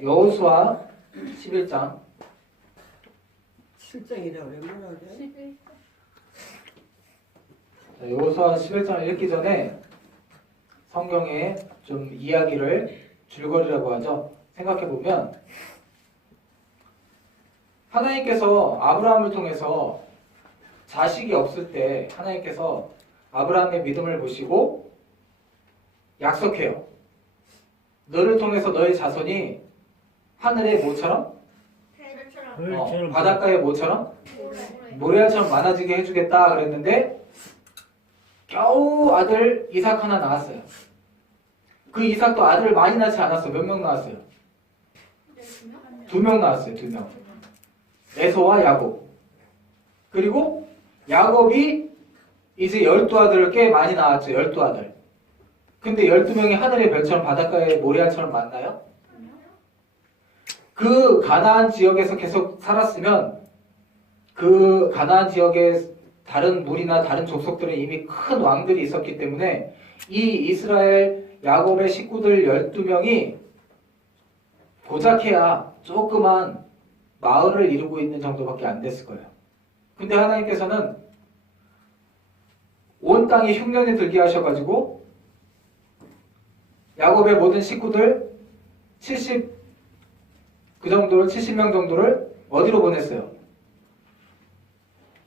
여호수아 11장 7장이라고 왜 뭐라 그래? 여호수아 11장을 읽기 전에 성경에 좀 이야기를 줄거리라고 하죠. 생각해보면 하나님께서 아브라함을 통해서 자식이 없을 때 하나님께서 아브라함의 믿음을 보시고 약속해요. 너를 통해서 너의 자손이 하늘의 모처럼 바닷가의 모처럼 모래알처럼 많아지게 해주겠다 그랬는데 겨우 아들 이삭 하나 낳았어요. 그 이삭도 아들을 많이 낳지 않았어. 몇 명 낳았어요? 2명 낳았어요. 2명. 에서와 야곱. 그리고 야곱이 이제 12아들을 꽤 많이 낳았죠. 12아들. 근데 12명이 하늘의 별처럼 바닷가의 모래알처럼 많나요? 그 가나안 지역에서 계속 살았으면 그 가나안 지역의 다른 무리나 다른 족속들은 이미 큰 왕들이 있었기 때문에 이 이스라엘 야곱의 식구들 12명이 고작해야 조그만 마을을 이루고 있는 정도밖에 안 됐을 거예요. 근데 하나님께서는 온 땅이 흉년이 들게 하셔가지고 야곱의 모든 식구들 70명 정도를 어디로 보냈어요?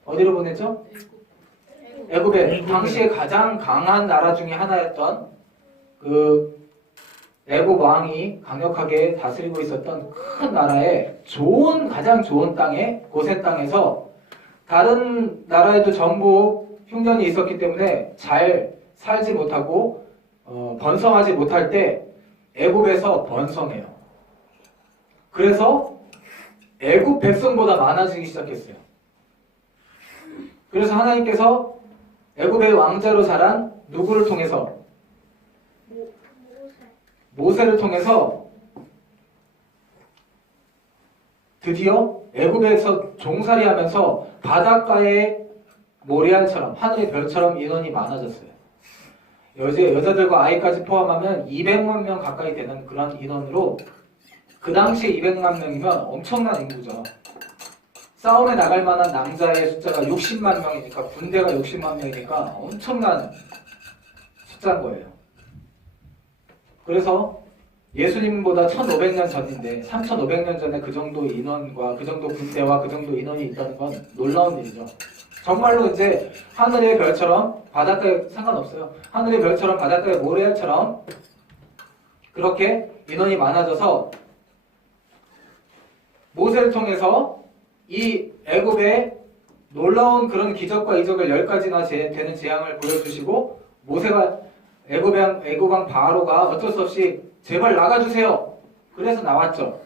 어디로 보냈죠? 애굽에 당시에 가장 강한 나라 중에 하나였던 그 애굽 왕이 강력하게 다스리고 있었던 큰 나라의 가장 좋은 땅에 고센 땅에서 다른 나라에도 전부 흉년이 있었기 때문에 잘 살지 못하고 번성하지 못할 때 애굽에서 번성해요. 그래서 애굽 백성보다 많아지기 시작했어요. 그래서 하나님께서 애굽의 왕자로 자란 누구를 통해서? 모세를 통해서 드디어 애굽에서 종살이하면서 바닷가의 모래알처럼 하늘의 별처럼 인원이 많아졌어요. 여자들과 아이까지 포함하면 200만 명 가까이 되는 그런 인원으로 그 당시에 200만 명이면 엄청난 인구죠. 싸움에 나갈 만한 남자의 숫자가 60만 명이니까 군대가 60만 명이니까 엄청난 숫자인 거예요. 그래서 예수님보다 1500년 전인데 3500년 전에 그 정도 인원과 그 정도 군대와 그 정도 인원이 있다는 건 놀라운 일이죠. 정말로 이제 하늘의 별처럼 바닷가에 상관없어요. 하늘의 별처럼 바닷가의 모래알처럼 그렇게 인원이 많아져서 모세를 통해서 이 애굽의 놀라운 그런 기적과 이적을 10가지나 되는 재앙을 보여주시고 모세가 애굽왕 바로가 어쩔 수 없이 제발 나가주세요. 그래서 나왔죠.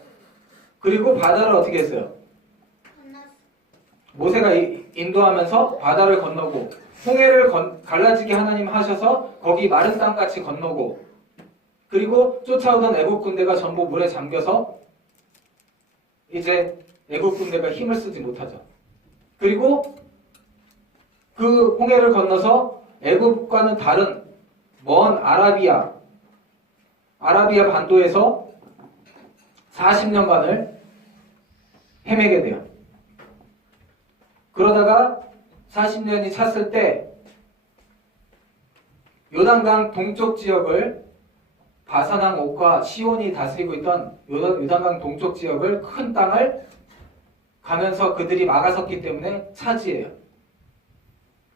그리고 바다를 어떻게 했어요? 모세가 인도하면서 바다를 건너고 홍해를 갈라지게 하나님 하셔서 거기 마른 땅같이 건너고 그리고 쫓아오던 애굽 군대가 전부 물에 잠겨서 이제 애굽 군대가 힘을 쓰지 못하죠. 그리고 그 홍해를 건너서 애굽과는 다른 먼 아라비아 반도에서 40년간을 헤매게 돼요. 그러다가 40년이 찼을 때 요단강 동쪽 지역을 바산왕 옥과 시온이 다스리고 있던 요단강 동쪽 지역을 큰 땅을 가면서 그들이 막아섰기 때문에 차지해요.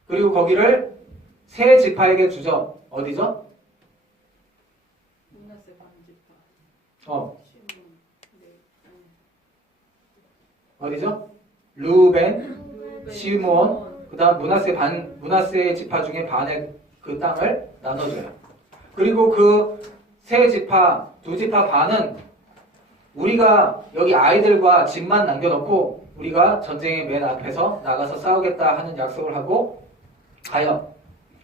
그리고 거기를 세 지파에게 주죠. 어디죠? 문하세 반지파. 어디죠? 루벤, 시므온, 그 다음 문하세 지파 중에 반의 그 땅을 나눠줘요. 그리고 그 세 지파, 두 지파 반은 우리가 여기 아이들과 집만 남겨놓고 우리가 전쟁의 맨 앞에서 나가서 싸우겠다 하는 약속을 하고 가요.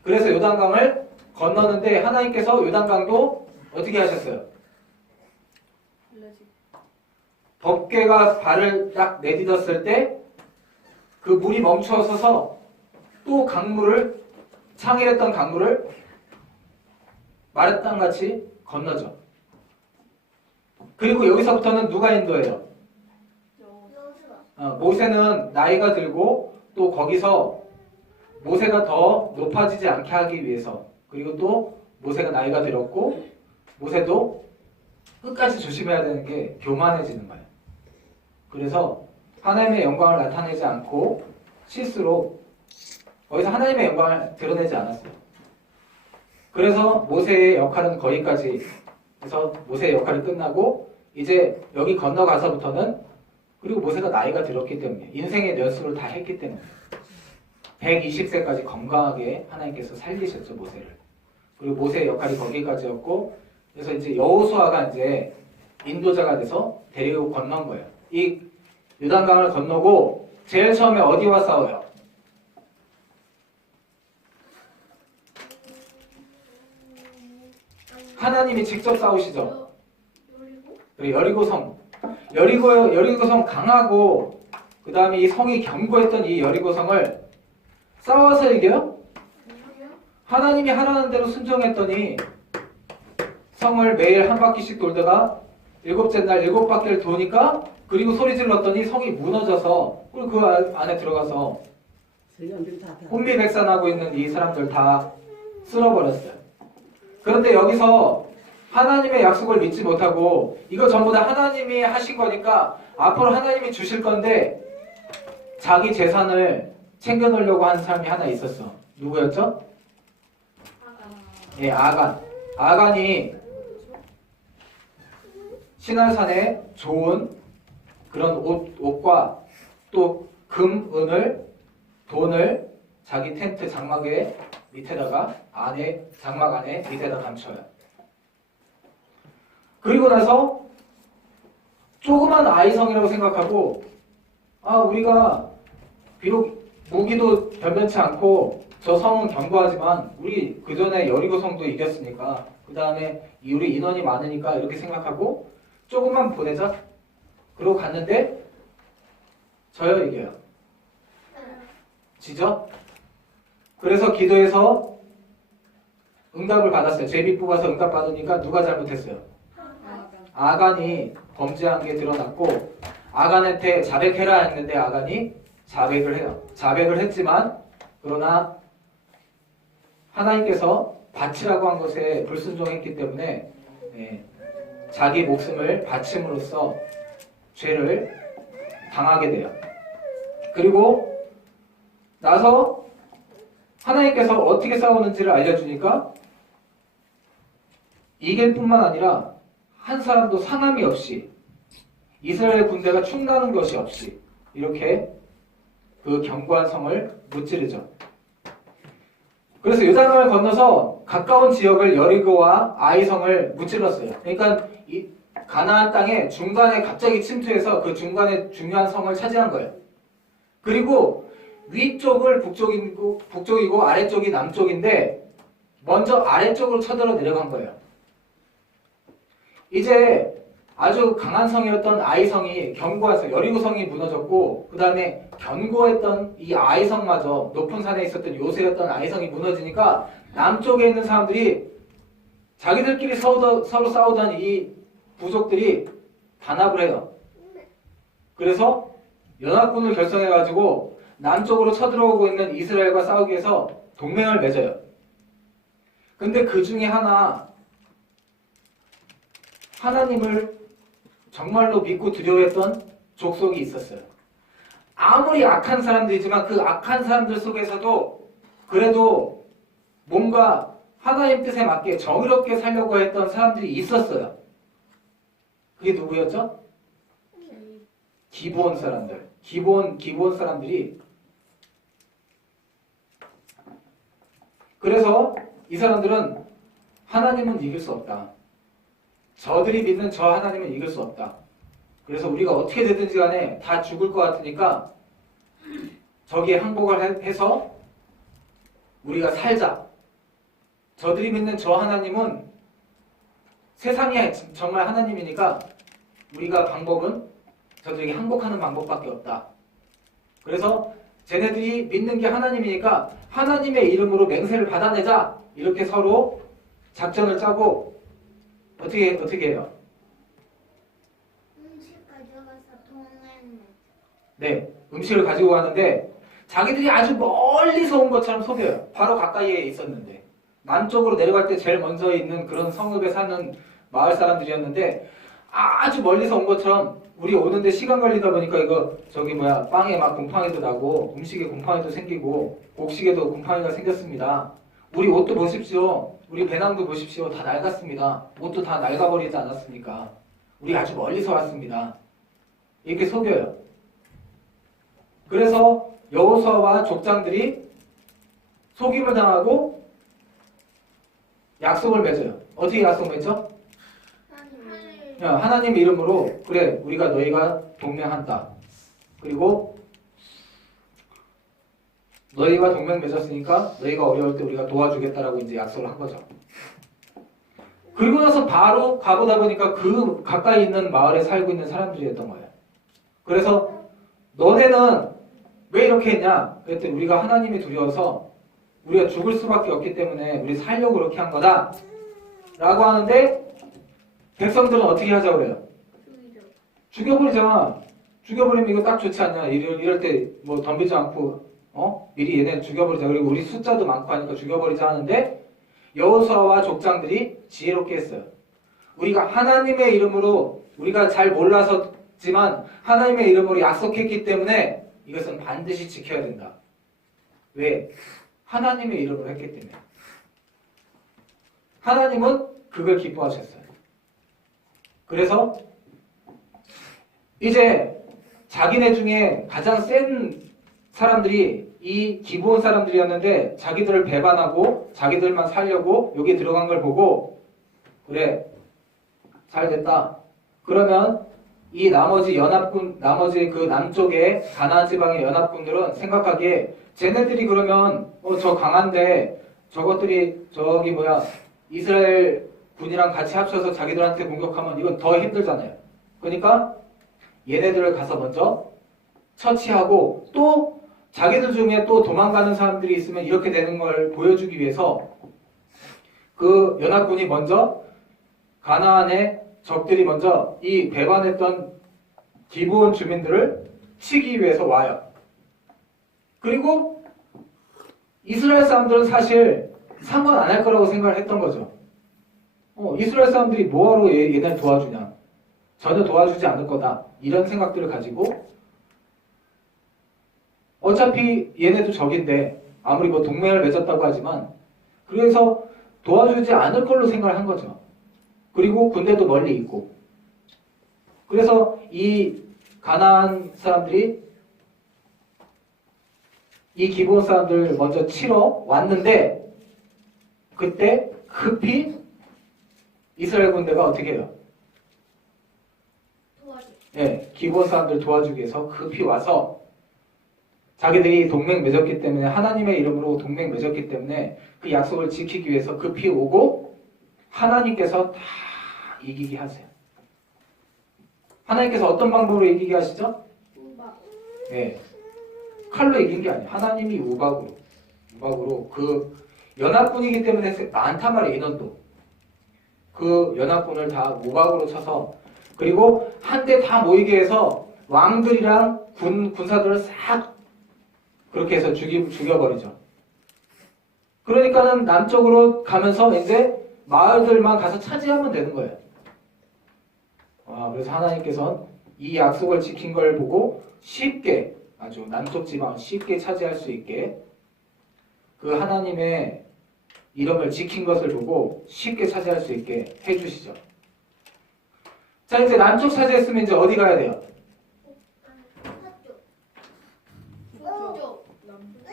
그래서 요단강을 건너는데 하나님께서 요단강도 어떻게 하셨어요? 법궤가 발을 딱 내딛었을 때 그 물이 멈춰서서 또 창일했던 강물을 마른 땅같이 건너죠. 그리고 여기서부터는 누가 인도해요? 모세는 나이가 들고 또 거기서 모세가 더 높아지지 않게 하기 위해서, 그리고 또 모세가 나이가 들었고 모세도 끝까지 조심해야 되는 게 교만해지는 거예요. 그래서 하나님의 영광을 나타내지 않고 실수로 거기서 하나님의 영광을 드러내지 않았어요. 그래서 모세의 역할은 거기까지 해서 모세의 역할이 끝나고 이제 여기 건너가서부터는, 그리고 모세가 나이가 들었기 때문에 인생의 연수를 다 했기 때문에 120세까지 건강하게 하나님께서 살리셨죠, 모세를. 그리고 모세의 역할이 거기까지였고, 그래서 이제 여호수아가 이제 인도자가 돼서 데리고 건넌 거예요. 이 요단강을 건너고 제일 처음에 어디와 싸워요? 하나님이 직접 싸우시죠. 여리고성. 여리고성 강하고 그 다음에 이 성이 견고했던 이 여리고성을 싸워서 이겨요? 하나님이 하라는 대로 순종했더니 성을 매일 한 바퀴씩 돌다가 일곱째 날 7바퀴를 도니까, 그리고 소리 질렀더니 성이 무너져서, 그리고 그 안에 들어가서 혼비백산하고 있는 이 사람들 다 쓸어버렸어요. 그런데 여기서 하나님의 약속을 믿지 못하고 이거 전부 다 하나님이 하신 거니까 앞으로 하나님이 주실 건데 자기 재산을 챙겨놓으려고 하는 사람이 하나 있었어. 누구였죠? 예, 아간. 아간이 시날산에 좋은 그런 옷과 또 금, 은을, 돈을 자기 텐트 장막의 밑에다가 장막 안에 밑에다 감춰요. 그리고 나서 조그만 아이성이라고 생각하고, 우리가 비록 무기도 변변치 않고 저 성은 견고하지만 우리 그 전에 여리고 성도 이겼으니까, 그 다음에 우리 인원이 많으니까 이렇게 생각하고 조금만 보내자. 그러고 갔는데 져요, 이겨요? 지죠? 그래서 기도해서 응답을 받았어요. 제비 뽑아서 응답 받으니까 누가 잘못했어요? 아간이 범죄한 게 드러났고, 아간한테 자백해라 했는데 아간이 자백을 해요. 자백을 했지만 그러나 하나님께서 바치라고 한 것에 불순종했기 때문에 자기 목숨을 바침으로써 죄를 당하게 돼요. 그리고 나서 하나님께서 어떻게 싸우는지를 알려주니까 이길 뿐만 아니라 한 사람도 상함이 없이, 이스라엘 군대가 충나는 것이 없이 이렇게 그 견고한 성을 무찌르죠. 그래서 요단강을 건너서 가까운 지역을 여리고와 아이성을 무찔렀어요. 그러니까 이 가나안 땅의 중간에 갑자기 침투해서 그 중간에 중요한 성을 차지한 거예요. 그리고 위쪽을 북쪽이고 아래쪽이 남쪽인데 먼저 아래쪽으로 쳐들어 내려간 거예요. 이제 아주 강한 성이었던 아이성이, 견고한 성, 여리고성이 무너졌고, 그 다음에 견고했던 이 아이성마저, 높은 산에 있었던 요새였던 아이성이 무너지니까 남쪽에 있는 사람들이 자기들끼리 서로 싸우던 이 부족들이 단합을 해요. 그래서 연합군을 결성해가지고 남쪽으로 쳐들어오고 있는 이스라엘과 싸우기 위해서 동맹을 맺어요. 근데 그 중에 하나님을 정말로 믿고 두려워했던 족속이 있었어요. 아무리 악한 사람들이지만 그 악한 사람들 속에서도 그래도 뭔가 하나님 뜻에 맞게 정의롭게 살려고 했던 사람들이 있었어요. 그게 누구였죠? 기브온 사람들. 기브온 사람들이. 그래서 이 사람들은 하나님은 이길 수 없다. 저들이 믿는 저 하나님은 이길 수 없다. 그래서 우리가 어떻게 되든지 간에 다 죽을 것 같으니까 저기에 항복을 해서 우리가 살자. 저들이 믿는 저 하나님은 세상이 정말 하나님이니까 우리가 방법은 저들에게 항복하는 방법밖에 없다. 그래서 쟤네들이 믿는 게 하나님이니까 하나님의 이름으로 맹세를 받아내자. 이렇게 서로 작전을 짜고 어떻게 해요? 네, 음식을 가지고 가는데 자기들이 아주 멀리서 온 것처럼 속여요. 바로 가까이에 있었는데 남쪽으로 내려갈 때 제일 먼저 있는 그런 성읍에 사는 마을 사람들이었는데 아주 멀리서 온 것처럼 우리 오는데 시간 걸리다 보니까 이거 저기 뭐야 빵에 막 곰팡이도 나고 음식에 곰팡이도 생기고 곡식에도 곰팡이가 생겼습니다. 우리 옷도 보십시오. 우리 배낭도 보십시오. 다 낡았습니다. 옷도 다 낡아버리지 않았습니까? 우리 아주 멀리서 왔습니다. 이렇게 속여요. 그래서 여호수아와 족장들이 속임을 당하고 약속을 맺어요. 어떻게 약속 맺죠? 하나님 이름으로 그래 우리가 너희가 동맹한다. 그리고 너희가 동맹 맺었으니까 너희가 어려울 때 우리가 도와주겠다라고 이제 약속을 한 거죠. 그리고 나서 바로 가보다 보니까 그 가까이 있는 마을에 살고 있는 사람들이었던 거예요. 그래서 너네는 왜 이렇게 했냐? 그랬더니 우리가 하나님이 두려워서 우리가 죽을 수밖에 없기 때문에 우리 살려고 그렇게 한 거다 라고 하는데 백성들은 어떻게 하자고 그래요? 죽여버리자. 죽여버리면 이거 딱 좋지 않냐? 이럴 때 뭐 덤비지 않고 미리 얘네 죽여버리자. 그리고 우리 숫자도 많고 하니까 죽여버리자 하는데 여호수아와 족장들이 지혜롭게 했어요. 우리가 하나님의 이름으로 우리가 잘 몰라서지만 하나님의 이름으로 약속했기 때문에 이것은 반드시 지켜야 된다. 왜? 하나님의 이름으로 했기 때문에. 하나님은 그걸 기뻐하셨어요. 그래서 이제 자기네 중에 가장 센 사람들이 이 기브온 사람들이었는데 자기들을 배반하고 자기들만 살려고 여기 들어간 걸 보고 그래 잘 됐다. 그러면 이 나머지 연합군 나머지 그 남쪽의 가나안 지방의 연합군들은 생각하기에 쟤네들이 그러면 저 강한데 저것들이 저기 뭐야 이스라엘 군이랑 같이 합쳐서 자기들한테 공격하면 이건 더 힘들잖아요. 그러니까 얘네들을 가서 먼저 처치하고 또 자기들 중에 또 도망가는 사람들이 있으면 이렇게 되는 걸 보여주기 위해서 그 연합군이 먼저 가나안의 적들이 먼저 이 배반했던 기브온 주민들을 치기 위해서 와요. 그리고 이스라엘 사람들은 사실 상관 안 할 거라고 생각을 했던 거죠. 이스라엘 사람들이 뭐하러 얘네를 도와주냐. 전혀 도와주지 않을 거다. 이런 생각들을 가지고 어차피 얘네도 적인데 아무리 뭐 동맹을 맺었다고 하지만 그래서 도와주지 않을 걸로 생각을 한 거죠. 그리고 군대도 멀리 있고 그래서 이 가나안 사람들이 이 기브온 사람들 먼저 치러 왔는데 그때 급히 이스라엘 군대가 어떻게 해요? 네, 기브온 사람들 도와주기 위해서 급히 와서 자기들이 동맹 맺었기 때문에 하나님의 이름으로 동맹 맺었기 때문에 그 약속을 지키기 위해서 급히 오고 하나님께서 다 이기게 하세요. 하나님께서 어떤 방법으로 이기게 하시죠? 네, 칼로 이긴 게 아니에요. 하나님이 우박으로 그 연합군이기 때문에 많단 말이에요. 인원도 그 연합군을 다 우박으로 쳐서 그리고 한데 다 모이게 해서 왕들이랑 군사들을 싹 그렇게 해서 죽여버리죠. 그러니까는 남쪽으로 가면서 이제 마을들만 가서 차지하면 되는 거예요. 그래서 하나님께서는 이 약속을 지킨 걸 보고 쉽게 아주 남쪽 지방을 쉽게 차지할 수 있게 그 하나님의 이름을 지킨 것을 보고 쉽게 차지할 수 있게 해주시죠. 자, 이제 남쪽 차지했으면 이제 어디 가야 돼요?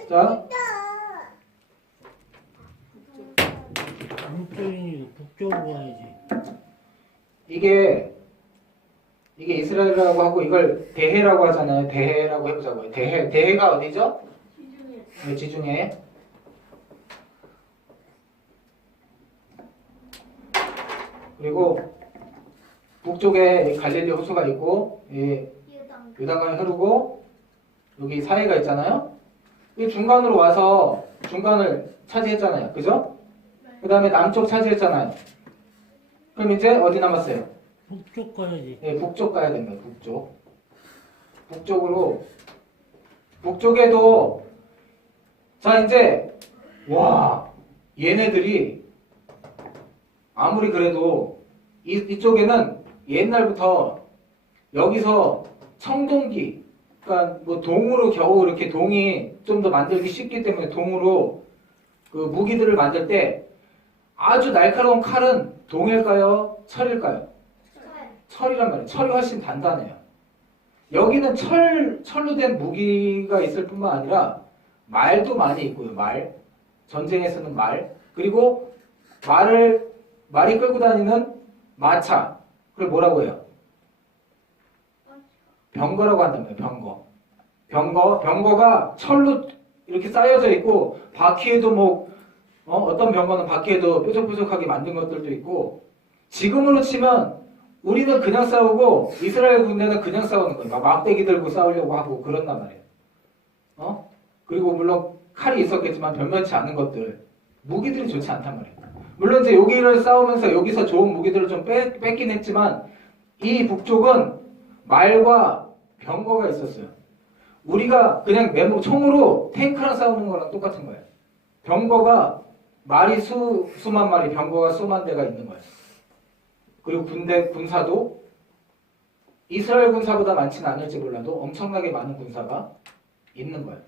자, 남쪽이니 북쪽으로 가야지. 이게 이스라엘이라고 하고 이걸 대해라고 하잖아요. 대해라고 해보자고요. 대해가 어디죠? 네, 지중해. 그리고 북쪽에 갈릴리 호수가 있고 요단강이 흐르고 여기 사해가 있잖아요. 이 중간으로 와서 중간을 차지했잖아요. 그죠? 그 다음에 남쪽 차지했잖아요. 그럼 이제 어디 남았어요? 북쪽 가야지. 네, 북쪽 가야 됩니다. 북쪽. 북쪽에도 자 이제 와 얘네들이 아무리 그래도 이쪽에는 옛날부터 여기서 청동기 그러니까 뭐 동으로 겨우 이렇게 동이 좀 더 만들기 쉽기 때문에 동으로 그 무기들을 만들 때 아주 날카로운 칼은 동일까요? 철일까요? 철이란 말이에요. 철이 훨씬 단단해요. 여기는 철로 된 무기가 있을 뿐만 아니라 말도 많이 있고요. 말. 전쟁에 쓰는 말. 그리고 말이 끌고 다니는 마차. 그걸 뭐라고 해요? 병거라고 한단 말이에요. 병거가 철로 이렇게 쌓여져 있고 바퀴에도 뭐 어떤 병거는 바퀴에도 뾰족뾰족하게 만든 것들도 있고 지금으로 치면 우리는 그냥 싸우고 이스라엘 군대는 그냥 싸우는 거예요. 막 막대기 들고 싸우려고 하고 그런단 말이에요. 그리고 물론 칼이 있었겠지만 변변치 않은 것들 무기들이 좋지 않단 말이에요. 물론 이제 여기를 싸우면서 여기서 좋은 무기들을 좀 뺏긴 했지만 이 북쪽은 말과 병거가 있었어요. 우리가 그냥 총으로 탱크랑 싸우는 거랑 똑같은 거예요. 병거가 말이 수만 마리, 병거가 수만 대가 있는 거예요. 그리고 군사도 이스라엘 군사보다 많지는 않을지 몰라도 엄청나게 많은 군사가 있는 거예요.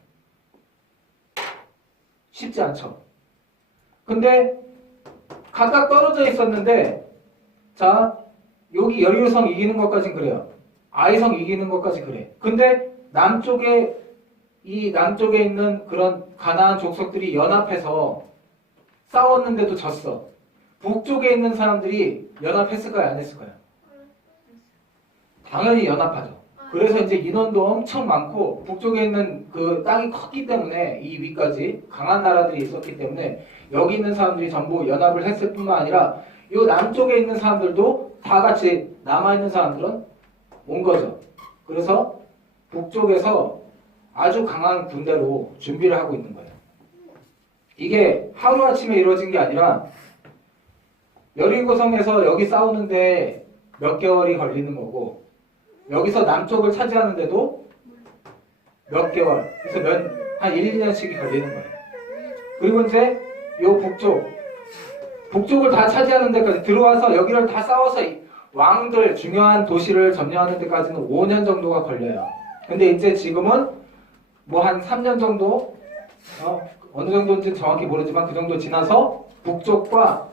쉽지 않죠. 근데 각각 떨어져 있었는데 자 여기 여리고성 이기는 것까진 그래요. 아이성 이기는 것까지 그래. 근데 남쪽에 있는 그런 가나안 족속들이 연합해서 싸웠는데도 졌어. 북쪽에 있는 사람들이 연합했을까요? 안 했을까요? 당연히 연합하죠. 그래서 이제 인원도 엄청 많고 북쪽에 있는 그 땅이 컸기 때문에 이 위까지 강한 나라들이 있었기 때문에 여기 있는 사람들이 전부 연합을 했을 뿐만 아니라 이 남쪽에 있는 사람들도 다 같이 남아있는 사람들은 온 거죠. 그래서 북쪽에서 아주 강한 군대로 준비를 하고 있는 거예요. 이게 하루아침에 이루어진 게 아니라 여리고성에서 여기 싸우는데 몇 개월이 걸리는 거고 여기서 남쪽을 차지하는데도 몇 개월, 그래서 한 1, 2년씩이 걸리는 거예요. 그리고 이제 요 북쪽을 다 차지하는 데까지 들어와서 여기를 다 싸워서 왕들, 중요한 도시를 점령하는 데까지는 5년 정도가 걸려요. 근데 이제 지금은 뭐 한 3년 정도, 어느 정도인지 정확히 모르지만 그 정도 지나서 북쪽과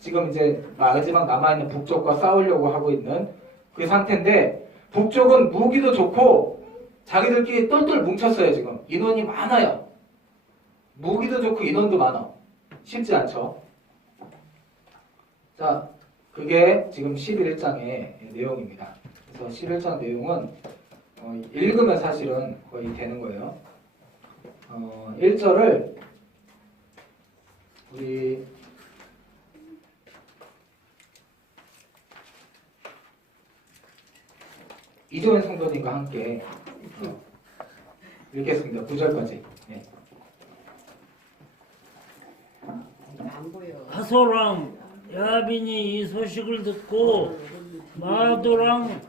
지금 이제 마지막 남아있는 북쪽과 싸우려고 하고 있는 그 상태인데 북쪽은 무기도 좋고 자기들끼리 똘똘 뭉쳤어요. 지금 인원이 많아요. 무기도 좋고 인원도 많아. 쉽지 않죠. 자, 그게 지금 11장의 내용입니다. 그래서 11장 내용은 읽으면 사실은 거의 되는 거예요. 1절을 우리 이조현 성도님과 함께 읽겠습니다. 9절까지. 네. 안 보여. 하솔왕 야빈이 이 소식을 듣고 마도랑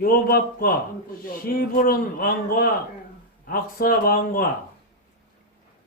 요밥과 시브론 왕과 악사 왕과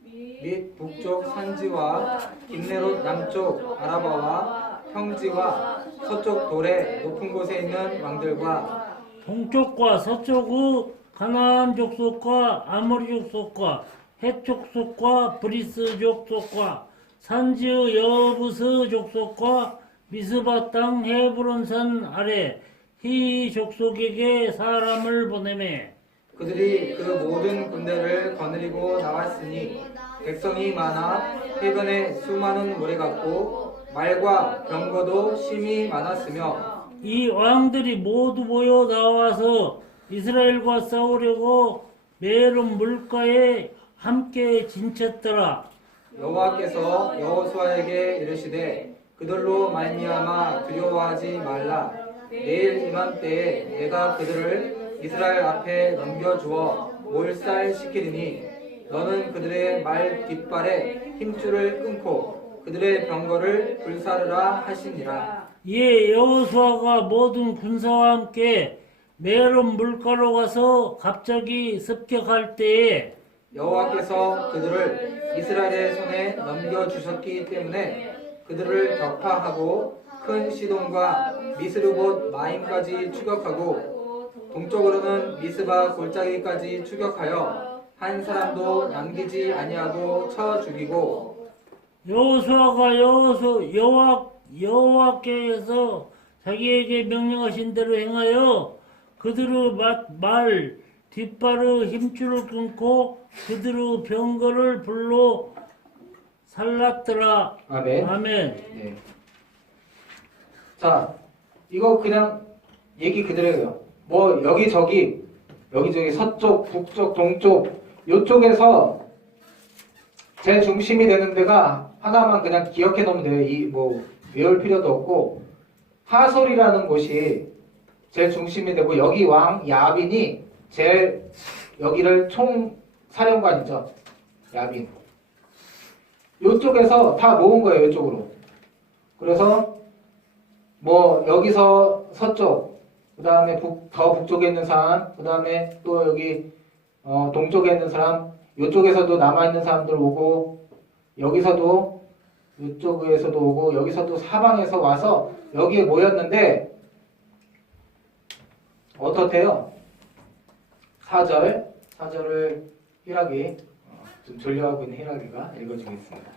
및 북쪽 산지와 긴네롯 남쪽 아라바와 평지와 서쪽 돌의 높은 곳에 있는 왕들과 동쪽과 서쪽의 가나안 족속과 아모리 족속과 헷 족속과 브리스 족속과 산지의 여부스 족속과 미스바 땅 헤브론산 아래 히 족속에게 사람을 보내매 그들이 그 모든 군대를 거느리고 나왔으니 백성이 많아 해변에 수많은 모래 같고 말과 병거도 심히 많았으며 이 왕들이 모두 모여 나와서 이스라엘과 싸우려고 메론 물가에 함께 진쳤더라. 여호와께서 여호수아에게 이르시되 그들로 말미암아 두려워하지 말라. 내일 이맘때에 내가 그들을 이스라엘 앞에 넘겨주어 몰살시키리니 너는 그들의 말 뒷발에 힘줄을 끊고 그들의 병거를 불사르라 하시니라. 이에 여호수아가 모든 군사와 함께 메론 물가로 가서 갑자기 습격할 때에 여호와께서 그들을 이스라엘의 손에 넘겨주셨기 때문에 그들을 격파하고 큰 시돈과 미스르봇 마임까지 추격하고 동쪽으로는 미스바 골짜기까지 추격하여 한 사람도 남기지 아니하고 쳐 죽이고 여호수아가 여호와께서 자기에게 명령하신 대로 행하여 그들의 말 뒷발의 힘줄을 끊고 그들의 병거를 불로 살랐더라. 아멘. 아멘. 네. 자, 이거 그냥 얘기 그대로예요. 뭐 여기저기 서쪽, 북쪽, 동쪽 요쪽에서 제 중심이 되는 데가 하나만 그냥 기억해 놓으면 돼요. 이 뭐 외울 필요도 없고 하솔이라는 곳이 제일 중심이 되고 여기 왕 야빈이 제일 여기를 총사령관이죠. 야빈. 요쪽에서 다 모은 거예요. 이쪽으로. 그래서 뭐 여기서 서쪽, 그 다음에 더 북쪽에 있는 사람, 그 다음에 또 여기 동쪽에 있는 사람, 요쪽에서도 남아있는 사람들 오고 여기서도 이쪽에서도 오고 여기서도 사방에서 와서 여기에 모였는데 어떻대요? 4절을 희락이 좀 졸려하고 있는 희락이가 읽어주겠습니다.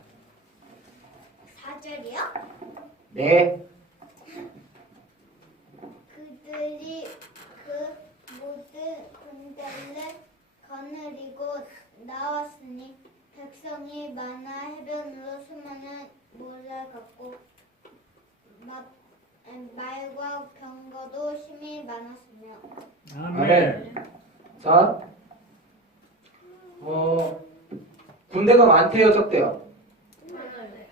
4절이요? 네. 그들이 그 모든 군대를 거느리고 나왔으니 백성이 많아 해변으로 수많은 모를 갖고 말과 병거도 심히 많았으며 아멘. 자, 군대가 많대요, 적대요?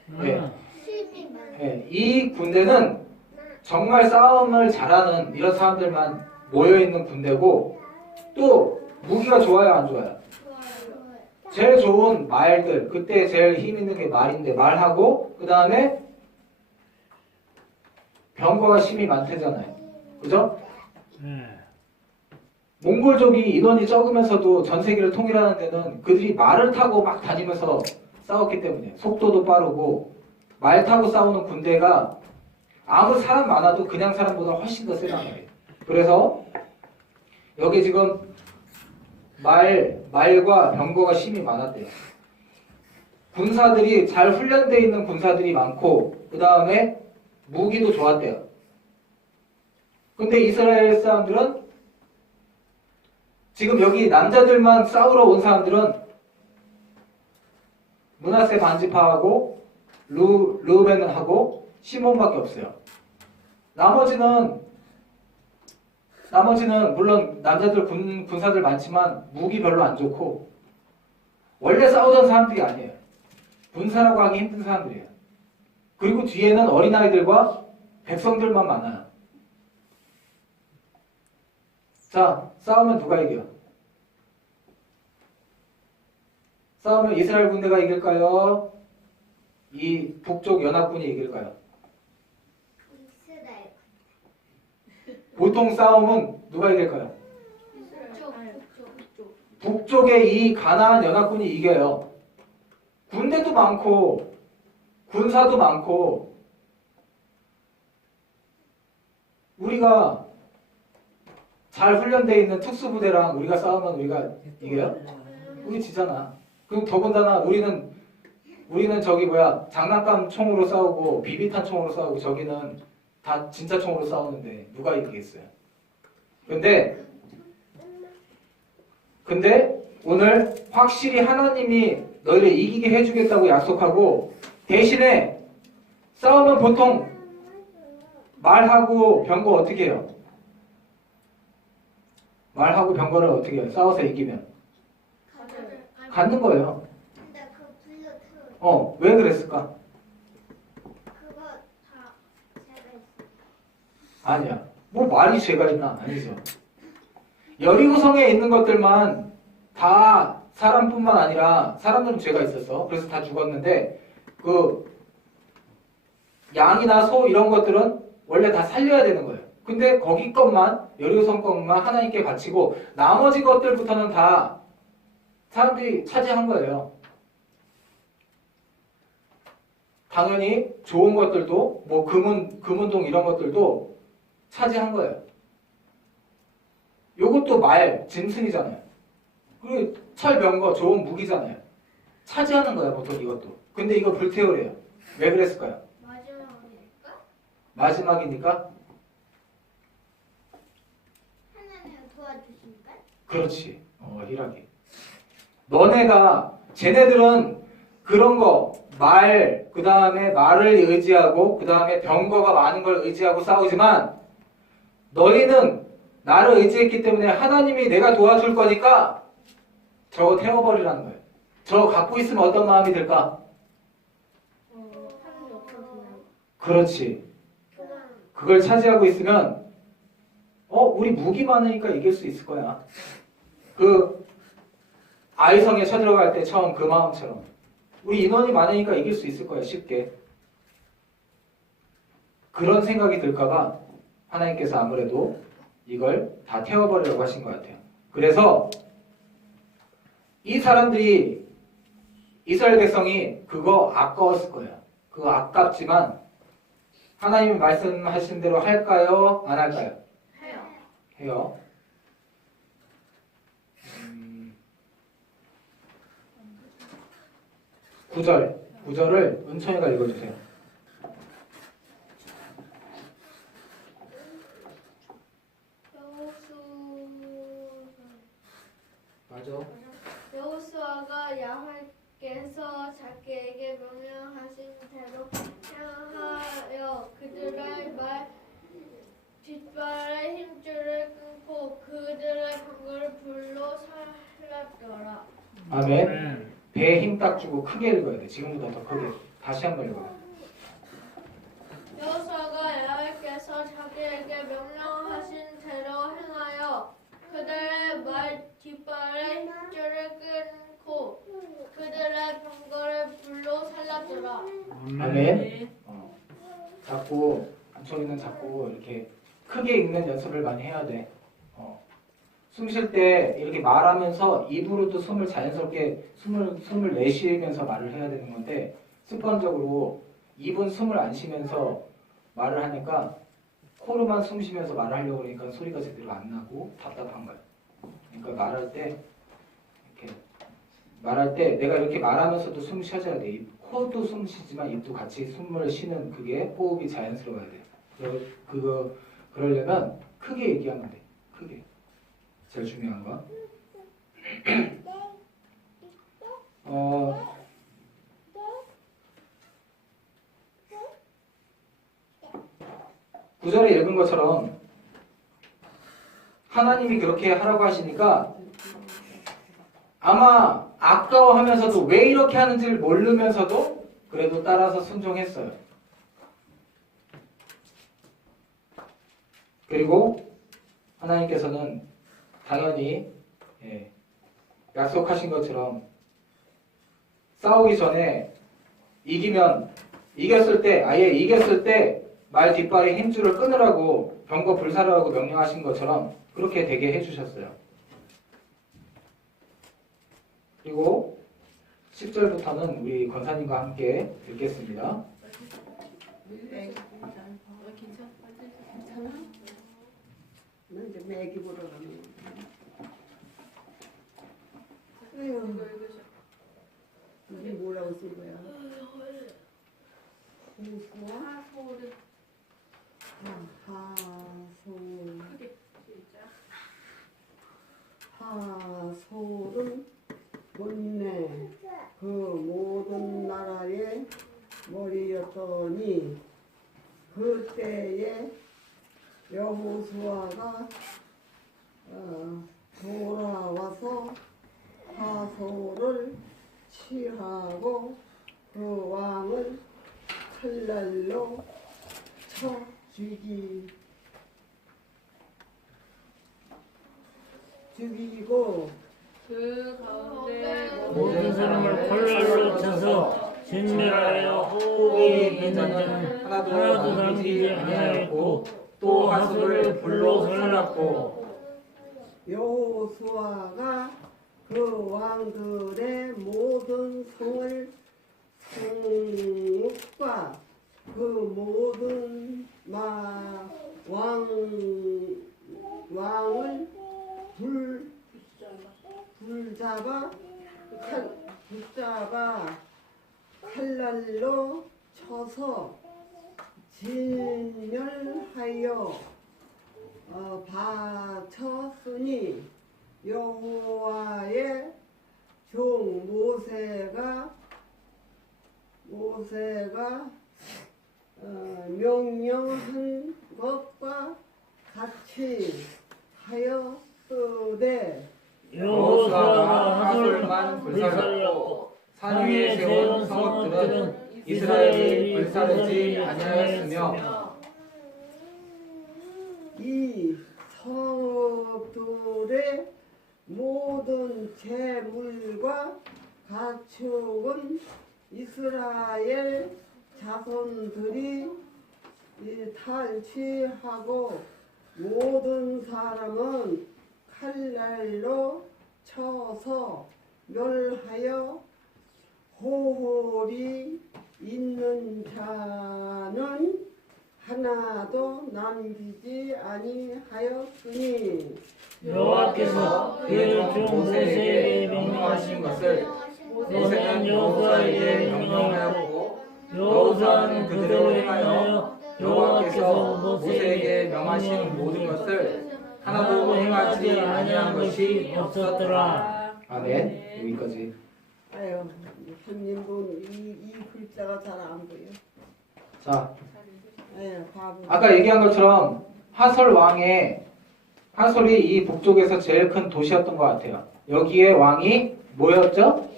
네. 심히 많았으며 네. 이 군대는 정말 싸움을 잘하는 이런 사람들만 모여있는 군대고 또 무기가 좋아요, 안 좋아요? 제일 좋은 말들, 그때 제일 힘 있는 게 말인데 말하고 그 다음에 병거가 심히 많대잖아요. 그죠? 네. 몽골족이 인원이 적으면서도 전 세계를 통일하는 데는 그들이 말을 타고 막 다니면서 싸웠기 때문에 속도도 빠르고 말 타고 싸우는 군대가 아무리 사람 많아도 그냥 사람보다 훨씬 더 세단 말이에요. 그래서 여기 지금 말과 병거가 심히 많았대요. 군사들이 잘 훈련되어 있는 군사들이 많고 그 다음에 무기도 좋았대요. 근데 이스라엘 사람들은 지금 여기 남자들만 싸우러 온 사람들은 므낫세 반지파하고 르우벤하고 시몬밖에 없어요. 나머지는 물론 남자들 군사들 많지만 무기 별로 안 좋고 원래 싸우던 사람들이 아니에요. 군사라고 하기 힘든 사람들이에요. 그리고 뒤에는 어린아이들과 백성들만 많아요. 자, 싸우면 누가 이겨요? 싸우면 이스라엘 군대가 이길까요? 이 북쪽 연합군이 이길까요? 이스라엘 보통 싸움은 누가 이길까요? 북쪽 북쪽의 이 가나안 연합군이 이겨요. 군대도 많고 군사도 많고 우리가 잘 훈련되어 있는 특수부대랑 우리가 싸우면 우리가 이겨요? 우리 지잖아. 그럼 더군다나 우리는 저기 장난감 총으로 싸우고 비비탄 총으로 싸우고 저기는 다 진짜 총으로 싸우는데 누가 이기겠어요? 근데 오늘 확실히 하나님이 너희를 이기게 해주겠다고 약속하고 대신에 싸우면 보통 말하고 병거 어떻게 해요? 말하고 병거를 어떻게 해요? 싸워서 이기면 갖는 거예요. 근데 그 불러 태워 왜 그랬을까? 그거 다 제가 있어요. 아니야. 뭐 말이 죄가 있나? 아니죠. 여리고성에 있는 것들만 다 사람뿐만 아니라 사람들은 죄가 있었어. 그래서 다 죽었는데 그 양이나 소 이런 것들은 원래 다 살려야 되는 거예요. 근데 거기 것만 여리고성 것만 하나님께 바치고 나머지 것들부터는 다 사람들이 차지한 거예요. 당연히 좋은 것들도 뭐 금운동 이런 것들도 차지한 거예요. 요것도 말 짐승이잖아요. 그리고 철병거 좋은 무기잖아요. 차지하는 거야 보통 이것도. 근데 이거 불태우래요. 왜 그랬을까요? 마지막이니까 마지막이니까? 하나님을 도와주시니까. 그렇지. 희락이. 너네가 쟤네들은 그런 거 말, 그 다음에 말을 의지하고 그 다음에 병거가 많은 걸 의지하고 싸우지만 너희는 나를 의지했기 때문에 하나님이 내가 도와줄 거니까 저거 태워버리라는 거예요. 저거 갖고 있으면 어떤 마음이 들까? 하나님 없어지나요? 그렇지. 그걸 차지하고 있으면 우리 무기 많으니까 이길 수 있을 거야. 그 아이성에 쳐들어갈 때 처음 그 마음처럼 우리 인원이 많으니까 이길 수 있을 거야 쉽게. 그런 생각이 들까봐 하나님께서 아무래도 이걸 다 태워버리려고 하신 것 같아요. 그래서 이 사람들이 이스라엘 백성이 그거 아까웠을 거예요. 그거 아깝지만 하나님이 말씀하신 대로 할까요? 안 할까요? 해요. 해요. 9절을 은천이가 읽어주세요. 맞아. 여호수아가 야훼께서 자기에게 명령하신 대로 행하여 그들의 말 뒷발의 힘줄을 끊고 그들의 방울을 불로 살랐더라. 아멘. 배에 힘 딱 주고 크게 읽어야 돼. 지금보다 더 크게. 다시 한번 읽어요. 여호수아가 야훼께서 자기에게 명령하신 대로 행하여 그들의 말 뒷발의 힘줄을 끊고 그들의 병거를 불로 살랐더라. 아멘. 자꾸 이렇게 크게 읽는 연습을 많이 해야 돼. 숨 쉴 때 이렇게 말하면서 입으로도 숨을 자연스럽게 숨을 내쉬면서 말을 해야 되는 건데 습관적으로 입은 숨을 안 쉬면서 말을 하니까 코로만 숨 쉬면서 말을 하려고 그러니까 소리가 제대로 안 나고 답답한 거예요. 그러니까 말할 때 내가 이렇게 말하면서도 숨 쉬어줘야 돼. 코도 숨 쉬지만 입도 같이 숨을 쉬는 그게 호흡이 자연스러워야 돼. 그러려면 크게 얘기하면 돼. 크게. 제일 중요한 거. 9절에 읽은 것처럼 하나님이 그렇게 하라고 하시니까 아마 아까워하면서도 왜 이렇게 하는지를 모르면서도 그래도 따라서 순종했어요. 그리고 하나님께서는 당연히 약속하신 것처럼 싸우기 전에 이겼을 때 말 뒷발에 힘줄을 끊으라고 병거 불사르라고 명령하신 것처럼 그렇게 되게 해주셨어요. 그리고 10절부터는 우리 권사님과 함께 읽겠습니다. 괜찮아? 나 이제 매기 보러 가는 거야. 이게 뭐라고 쓴 거야? 호수와 하솔은 못내 그 모든 나라의 머리였더니 그때에 여호수아가 돌아와서 하솔을 취하고 그 왕을 칼날로 쳐 죽이고 그 가운데 모든 사람을 칼날로 쳐서 진멸하여 호흡이 있는 자는 하나도 남기지 아니하였고 또 하수를 불로 살랐고 여호수아가 그 왕들의 모든 성을 성읍과 그 모든 왕을 붙잡아 칼날로 쳐서 진멸하여 바쳤으니 여호와의 종 모세가 명령한 것과 같이 하였으되 여호수아가 하솔만 불살랐고 산 위에 세운 성읍들은 이스라엘이 불사르지 아니하였으며 이 성읍들의 모든 재물과 가축은 이스라엘 자손들이 탈취하고 모든 사람은 칼날로 쳐서 멸하여 호홀이 있는 자는 하나도 남기지 아니하였으니 여호와께서 그의 종 모세에게 명령하신 것을 모세는 여호수아에게 명령하였고 여호수아는 그대로 행하여 여호와께서 모세에게 명하신 모든 것을 하나도 행하지 아니한 것이 없었더라. 아멘. 여기까지. 아유 손님도 이 글자가 잘 안 보여. 자, 아유 바보. 아까 얘기한 것처럼 하솔이 이 북쪽에서 제일 큰 도시였던 것 같아요. 여기에 왕이 뭐였죠?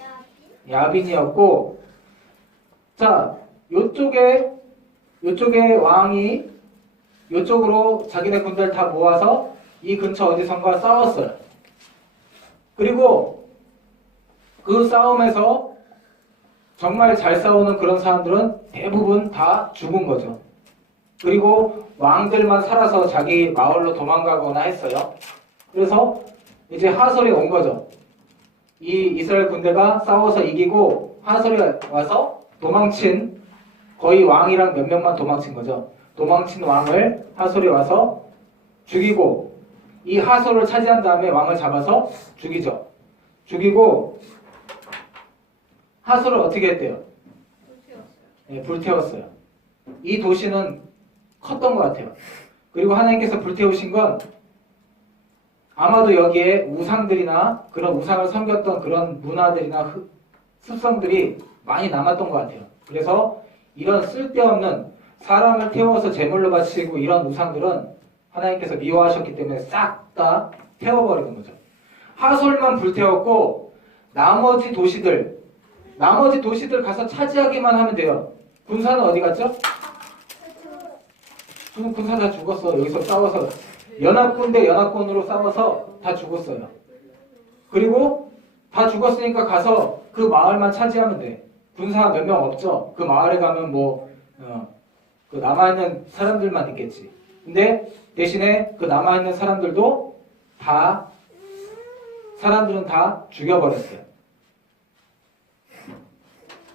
야빈이었고, 자, 요쪽에 왕이 요쪽으로 자기네 군대를 다 모아서 이 근처 어디선가 싸웠어요. 그리고 그 싸움에서 정말 잘 싸우는 그런 사람들은 대부분 다 죽은 거죠. 그리고 왕들만 살아서 자기 마을로 도망가거나 했어요. 그래서 이제 하솔이 온 거죠. 이 이스라엘 군대가 싸워서 이기고 하솔이 와서 도망친, 거의 왕이랑 몇 명만 도망친 거죠. 도망친 왕을 하솔이 와서 죽이고, 이 하솔을 차지한 다음에 왕을 잡아서 죽이죠. 죽이고 하솔을 어떻게 했대요? 네, 불태웠어요. 이 도시는 컸던 것 같아요. 그리고 하나님께서 불태우신 건 아마도 여기에 우상들이나 그런 우상을 섬겼던 그런 문화들이나 습성들이 많이 남았던 것 같아요. 그래서 이런 쓸데없는 사람을 태워서 제물로 바치고 이런 우상들은 하나님께서 미워하셨기 때문에 싹 다 태워버리는 거죠. 하솔만 불태웠고 나머지 도시들 가서 차지하기만 하면 돼요. 군사는 어디 갔죠? 군사 다 죽었어. 여기서 싸워서 연합군 대 연합군으로 싸워서 다 죽었어요. 그리고 다 죽었으니까 가서 그 마을만 차지하면 돼. 군사 몇 명 없죠. 그 마을에 가면 그 남아있는 사람들만 있겠지. 근데 대신에 그 남아있는 사람들은 다 죽여버렸어요.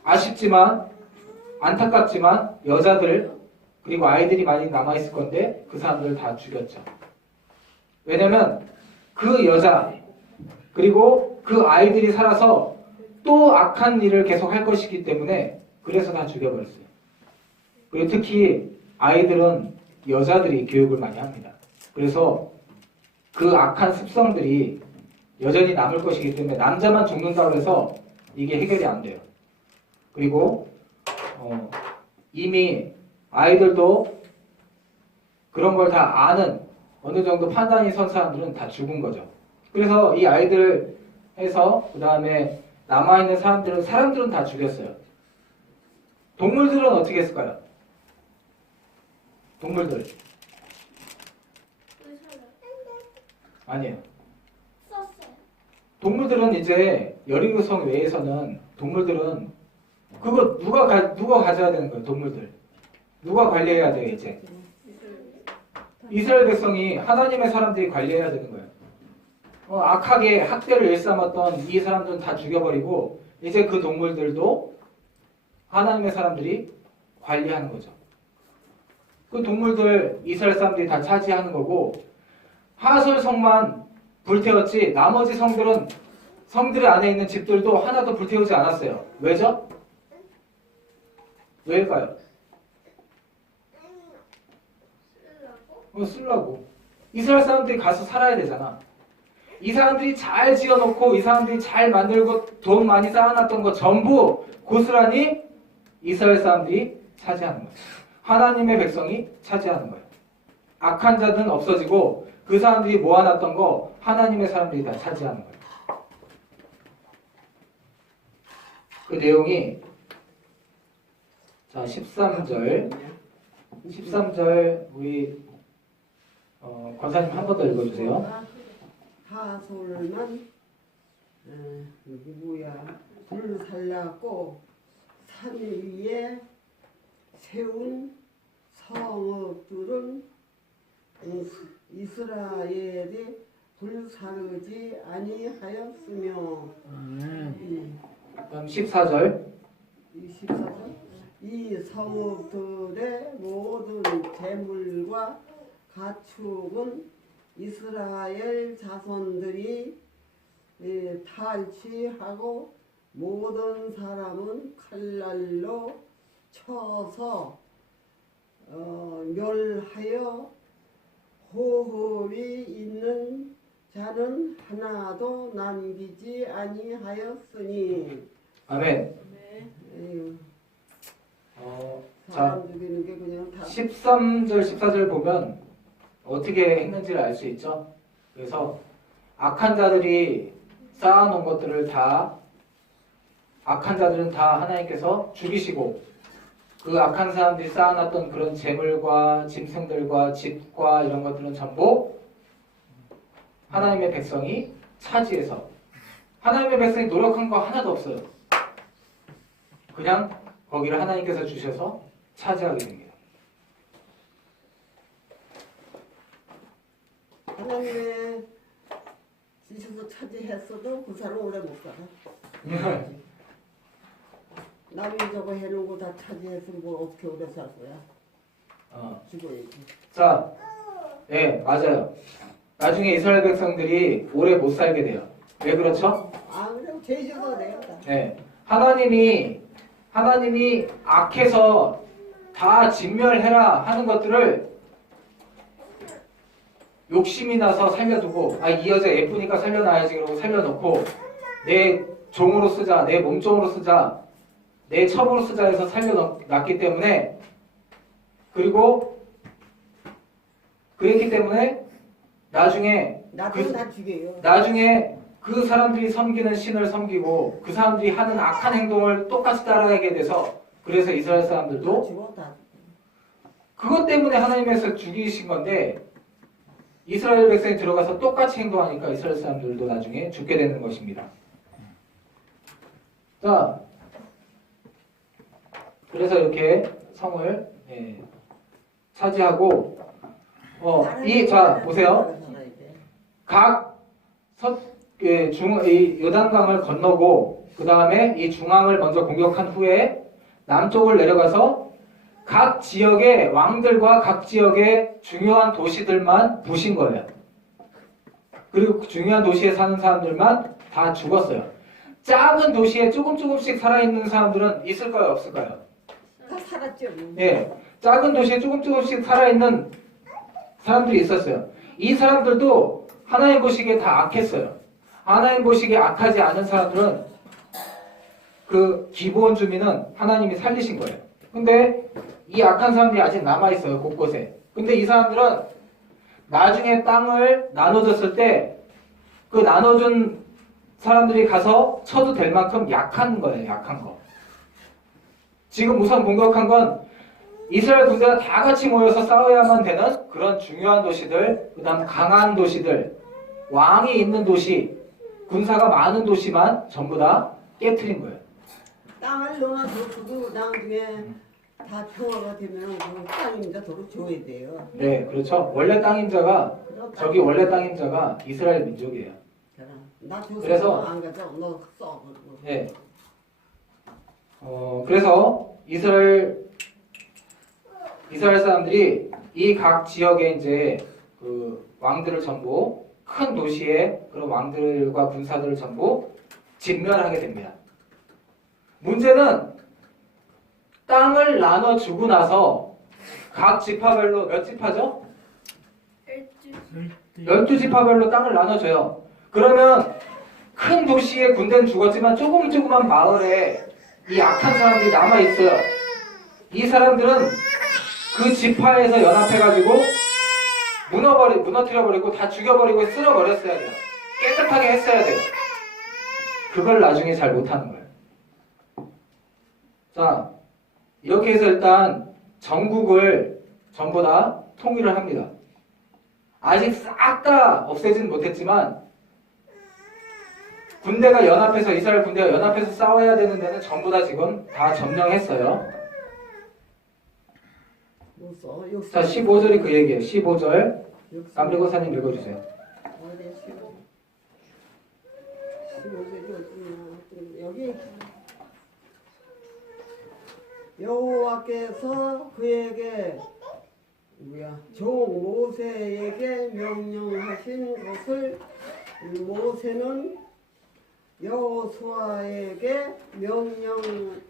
아쉽지만, 안타깝지만 여자들 그리고 아이들이 많이 남아있을 건데 그 사람들을 다 죽였죠. 왜냐면 그 여자 그리고 그 아이들이 살아서 또 악한 일을 계속 할 것이기 때문에 그래서 다 죽여버렸어요. 그리고 특히 아이들은 여자들이 교육을 많이 합니다. 그래서 그 악한 습성들이 여전히 남을 것이기 때문에 남자만 죽는다고 해서 이게 해결이 안 돼요. 그리고 이미 아이들도 그런 걸 다 아는 어느 정도 판단이 선 사람들은 다 죽은 거죠. 그래서 이 아이들 해서 그 다음에 남아있는 사람들은 다 죽였어요. 동물들은 어떻게 했을까요? 동물들 아니에요. 썼어요. 동물들은 이제 여리고성 외에서는 동물들은 그거 누가 가져야 되는 거예요. 동물들 누가 관리해야 돼요 이제? 이스라엘 백성이 하나님의 사람들이 관리해야 되는 거예요. 악하게 학대를 일삼았던 이 사람들은 다 죽여버리고 이제 그 동물들도 하나님의 사람들이 관리하는 거죠. 그 동물들 이스라엘 사람들이 다 차지하는 거고 하솔성만 불태웠지 나머지 성들 안에 있는 집들도 하나도 불태우지 않았어요. 왜죠? 왜일까요? 쓰려고. 이스라엘 사람들이 가서 살아야 되잖아. 이 사람들이 잘 지어놓고 이 사람들이 잘 만들고 돈 많이 쌓아놨던 거 전부 고스란히 이스라엘 사람들이 차지하는 거예요. 하나님의 백성이 차지하는 거예요. 악한 자들은 없어지고 그 사람들이 모아놨던 거 하나님의 사람들이 다 차지하는 거예요. 그 내용이 자 13절 우리 권사님 한 번 더 읽어주세요. 하솔만 누구야 불 살랐고 산 위에 세운 성읍들은 이스라엘이 불사르지 아니하였으며 그다음 14절 24절 이 성읍들의 모든 재물과 가축은 이스라엘 자손들이 탈취하고 모든 사람은 칼날로 쳐서 멸하여 호흡이 있는 자는 하나도 남기지 아니하였으니. 아멘. 에휴, 자 사람 죽이는 게 그냥 다 13절 14절 보면 어떻게 했는지를 알 수 있죠. 그래서 악한 자들이 쌓아놓은 것들을 다 악한 자들은 다 하나님께서 죽이시고 그 악한 사람들이 쌓아놨던 그런 재물과 짐승들과 집과 이런 것들은 전부 하나님의 백성이 차지해서 하나님의 백성이 노력한 거 하나도 없어요. 그냥 거기를 하나님께서 주셔서 차지하게 됩니다. 하나님의 지셔서 차지했어도 그 사람 오래 못 살아. 남이 저거 해놓은 거 다 차지했으면 뭐 어떻게 오래 살 거야? 죽어야지. 자, 네, 맞아요. 나중에 이스라엘 백성들이 오래 못 살게 돼요. 왜 그렇죠? 아 그래 죄져서 내가 다. 네, 하나님이 악해서 다 진멸해라 하는 것들을 욕심이 나서 살려두고 이 여자 예쁘니까 살려놔야지 그러고 살려놓고 내 종으로 쓰자, 내 몸종으로 쓰자, 내 첩으로 쓰자 해서 살려놨기 때문에 그랬기 때문에 나중에 나도 다 죽여요. 나중에 그 사람들이 섬기는 신을 섬기고 그 사람들이 하는 악한 행동을 똑같이 따라하게 돼서 그래서 이스라엘 사람들도 죽어 다. 그것 때문에 하나님께서 죽이신 건데 이스라엘 백성이 들어가서 똑같이 행동하니까 이스라엘 사람들도 나중에 죽게 되는 것입니다. 자, 그래서 이렇게 성을 차지하고 자 보세요. 각 이 요단강을 건너고 그 다음에 이 중앙을 먼저 공격한 후에 남쪽을 내려가서 각 지역의 왕들과 각 지역의 중요한 도시들만 부신 거예요. 그리고 중요한 도시에 사는 사람들만 다 죽었어요. 작은 도시에 조금씩 살아있는 사람들은 있을까요? 없을까요? 다 살았죠. 예, 작은 도시에 조금씩 살아있는 사람들이 있었어요. 이 사람들도 하나님 보시기에 다 악했어요. 하나님 보시기에 악하지 않은 사람들은 그 기본 주민은 하나님이 살리신 거예요. 근데 이 악한 사람들이 아직 남아있어요. 곳곳에. 근데 이 사람들은 나중에 땅을 나눠줬을 때 그 나눠준 사람들이 가서 쳐도 될 만큼 약한 거예요. 약한 거. 지금 우선 공격한 건 이스라엘 군대가 다 같이 모여서 싸워야만 되는 그런 중요한 도시들, 그 다음 강한 도시들, 왕이 있는 도시, 군사가 많은 도시만 전부 다 깨트린 거예요. 땅을 넣어놔서 나중에 다 평화가 되면 그 땅임자 도로 줘야 돼요. 네, 그렇죠. 원래 땅임자가 그럼 저기 원래 땅임자가 이스라엘 민족이에요. 나 줘서 그래서- 안 가져. 너 써. 그러고. 네. 그래서 이스라엘 사람들이 이 각 지역에 이제 그 왕들을 전부 큰 도시의 그런 왕들과 군사들을 전부 진멸하게 됩니다. 문제는 땅을 나눠주고 나서 각 지파별로 몇 지파죠? 12지파별로 땅을 나눠줘요. 그러면 큰 도시의 군대는 죽었지만 조그만 마을에 이 악한 사람들이 남아있어요. 이 사람들은 그 지파에서 연합해가지고 무너뜨려버리고 다 죽여버리고 쓸어버렸어야 돼요. 깨끗하게 했어야 돼요. 그걸 나중에 잘 못하는 거예요. 자, 이렇게 해서 일단 전국을 전부 다 통일을 합니다. 아직 싹 다 없애진 못했지만 군대가 연합해서 이스라엘 군대가 연합해서 싸워야 되는 데는 전부 다 지금 다 점령했어요. 뭐 써? 여기 자, 써. 15절이 그 얘기예요. 15절 여기 써. 깜리고사님 읽어주세요. 어디 15절 여기 여호와께서 그에게 종 모세에게 명령하신 것을 모세는 여호수아에게 명령하였고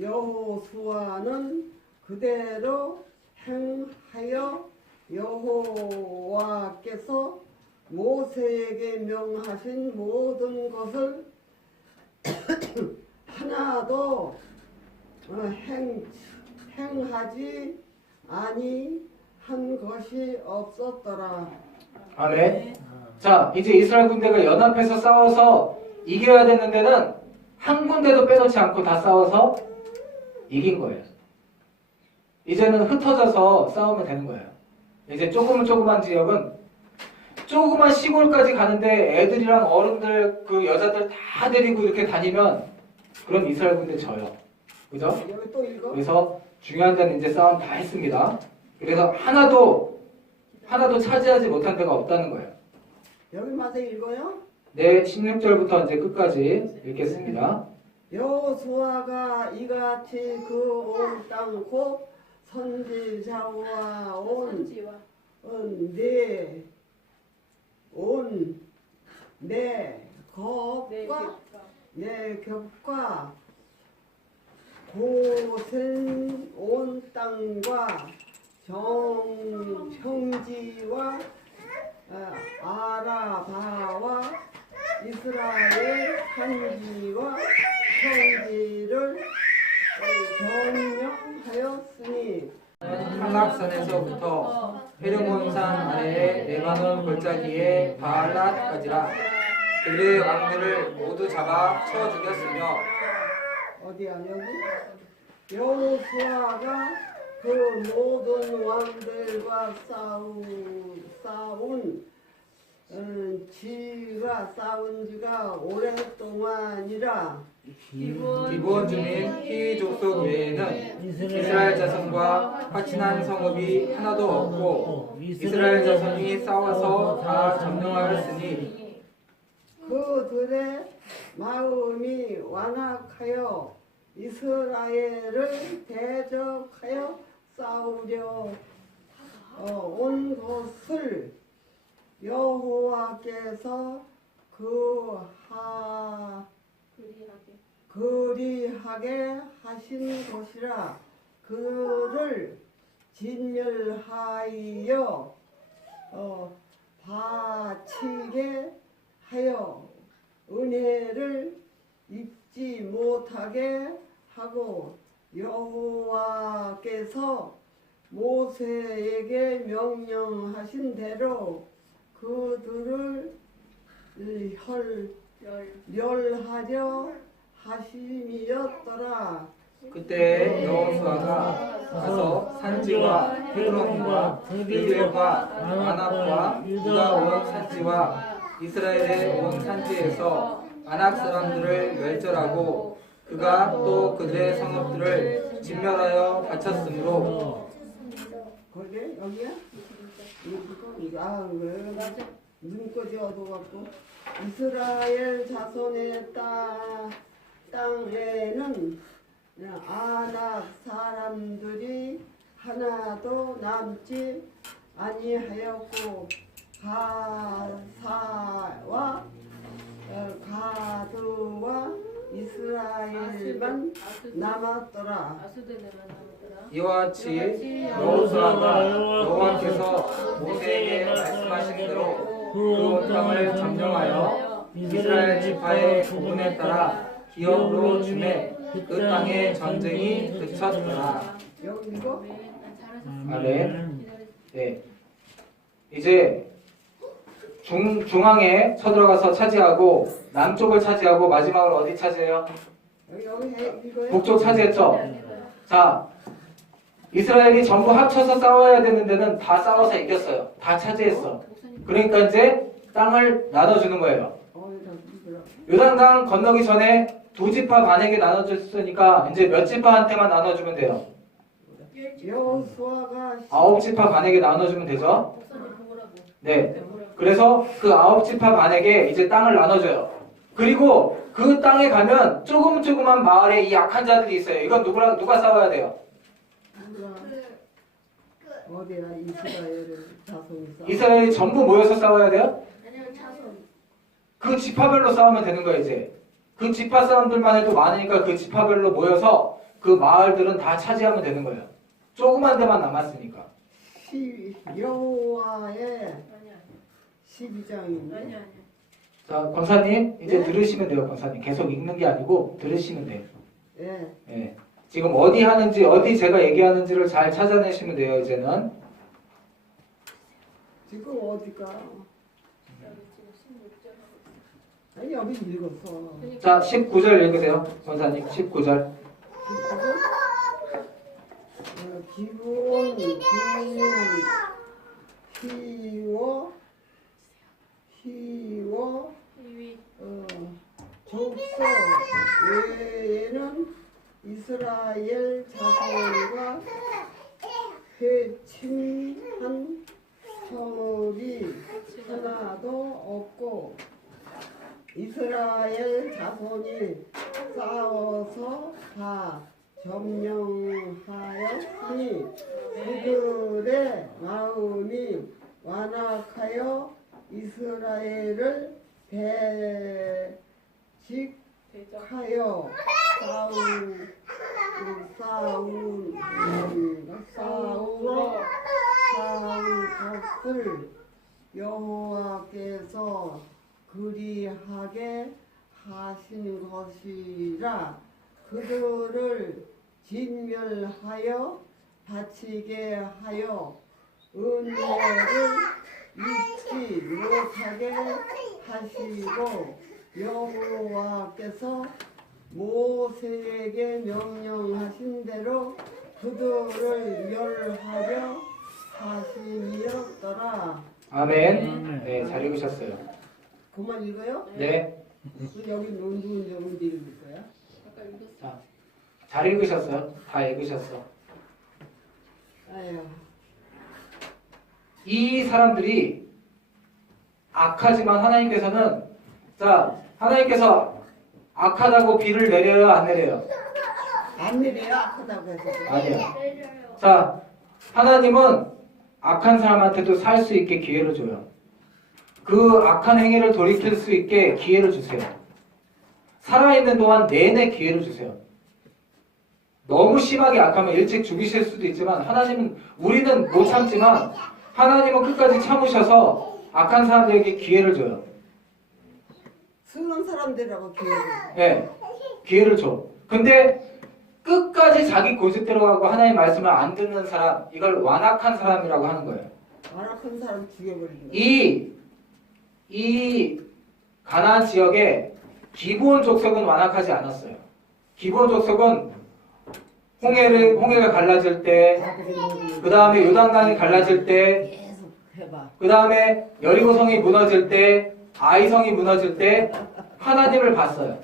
여호수아는 그대로 행하여 여호와께서 모세에게 명하신 모든 것을 하나도 행하지 아니한 것이 없었더라. 아멘. 자, 이제 이스라엘 군대가 연합해서 싸워서 이겨야 되는 데는 한 군데도 빼놓지 않고 다 싸워서 이긴 거예요. 이제는 흩어져서 싸우면 되는 거예요. 이제 조그만 지역은 조그만 시골까지 가는데 애들이랑 어른들 그 여자들 다 데리고 이렇게 다니면 그럼 이스라엘 군대 져요. 그죠? 여기 또 읽어? 그래서 중요한 데는 이제 싸움 다 했습니다. 그래서 하나도 차지하지 못한 데가 없다는 거예요. 여기 맞아 읽어요? 네, 16절부터 이제 끝까지 읽겠습니다. 여호수아가 이같이 그 온 땅 곧 선지자와 내 겹과 고센 온 땅과 평지와 아라바와 이스라엘 산지와 평지를 점령하였으니 한락산에서부터 헤르몬산 아래의 레바논 골짜기의 바알랏까지라 그들의 왕들을 모두 잡아 쳐 죽였으며 어디야 여기? 여호수아가 그 모든 왕들과 싸운 지가 오랫동안이라. 기브온 주민 히위 족속 외에는 이스라엘 자손과 화친한 성읍이 하나도 없고 이스라엘 자손이 싸워서 다 점령하였으니 그들의 마음이 완악하여 이스라엘을 대적하여 싸우려 온 것을 여호와께서 그리하게 하신 것이라. 그를 진멸하여 바치게 하여 은혜를 입지 못하게 하고 여호와께서 모세에게 명령하신 대로 그들을 멸하려 하심이었더라. 그때 여호수아가 가서 산지와 헤브론과 들길과 아낙과 유다 온 산지와 이스라엘의 온 산지에서 아낙 사람들을 멸절하고 그가 또 그들의 성읍들을 진멸하여 바쳤으므로 거기 여기야? 이거 그래. 눈까지 얻어갖고 이스라엘 자손의 땅에는 아낙 사람들이 하나도 남지 아니하였고 가사와 가드와 이스라엘만 남았더라. 이와 같이 여호수아가 여호와께서 모세에게 말씀하신 대로 그 온 땅을 점령하여 이스라엘 지파의 부분에 따라 기업으로 주매 그 땅의 전쟁이 그쳤더라. 여기 이거 아멘. 네. 이제 중앙에 쳐들어가서 차지하고 남쪽을 차지하고 마지막으로 어디 차지해요? 여기 해 이거야? 북쪽 차지했죠? 자, 이스라엘이 전부 합쳐서 싸워야 되는 데는 다 싸워서 이겼어요. 다 차지했어. 그러니까 이제 땅을 나눠주는 거예요. 요단강 건너기 전에 두 지파 반에게 나눠줬으니까 이제 몇 지파한테만 나눠주면 돼요? 여호수아가 9지파 반에게 나눠주면 되죠? 네. 그래서 그 9지파 반에게 이제 땅을 나눠줘요. 그리고 그 땅에 가면 조그만 마을에 이 약한 자들이 있어요. 이건 누가 싸워야 돼요? 어디야 이스라엘을 자손이 싸워. 이스라엘이 전부 모여서 싸워야 돼요? 아니요, 자손. 그 지파별로 싸우면 되는 거예요, 이제. 그 지파 사람들만 해도 많으니까 그 지파별로 모여서 그 마을들은 다 차지하면 되는 거예요. 조그만 데만 남았으니까. 여호와의 12장입니다. 자, 권사님, 이제 들으시면 돼요, 권사님. 계속 읽는 게 아니고 들으시면 돼요. 예. 예. 지금 어디 하는지, 어디 제가 얘기하는지를 잘 찾아내시면 돼요, 이제는. 지금 어디가? 아니 여기 읽었어. 자, 19절 읽으세요, 권사님. 19절. 기분 희워 족속 외에는 이스라엘 자손과 회침한 성읍이 하나도 없고 이스라엘 자손이 싸워서 다 점령하였으니 그들의 마음이 완악하여 이스라엘을 배직하여 싸울 것을 여호와께서 그리하게 하신 것이라. 그들을 진멸하여 바치게 하여 은혜를 잊지 못하게 하시고 여호와께서 모세에게 명령하신 대로 그들을 멸하려 하심이었더라. 아멘. 네, 잘 읽으셨어요. 그만 읽어요? 네. 여기 논두는 언제 읽을 거야? 자, 잘 읽으셨어요? 다 읽으셨어. 아유. 이 사람들이 악하지만 하나님께서는, 자, 하나님께서 악하다고 비를 내려요, 안 내려요? 안 내려요? 아프다고 해서. 아니에요. 자, 하나님은 악한 사람한테도 살 수 있게 기회를 줘요. 그 악한 행위를 돌이킬 수 있게 기회를 주세요. 살아있는 동안 내내 기회를 주세요. 너무 심하게 악하면 일찍 죽이실 수도 있지만 우리는 못 참지만 하나님은 끝까지 참으셔서 악한 사람들에게 기회를 줘요. 수능 사람들하고 기회를. 네, 기회를 줘. 근데 끝까지 자기 고집대로 가고 하나님의 말씀을 안 듣는 사람, 이걸 완악한 사람이라고 하는 거예요. 완악한 사람 죽여버리는. 이 가나안 지역에 기브온 족속은 완악하지 않았어요. 기브온 족속은 홍해가 갈라질 때, 그 다음에 요단강이 갈라질 때, 계속 해봐. 그 다음에 여리고성이 무너질 때, 아이성이 무너질 때 하나님을 봤어요.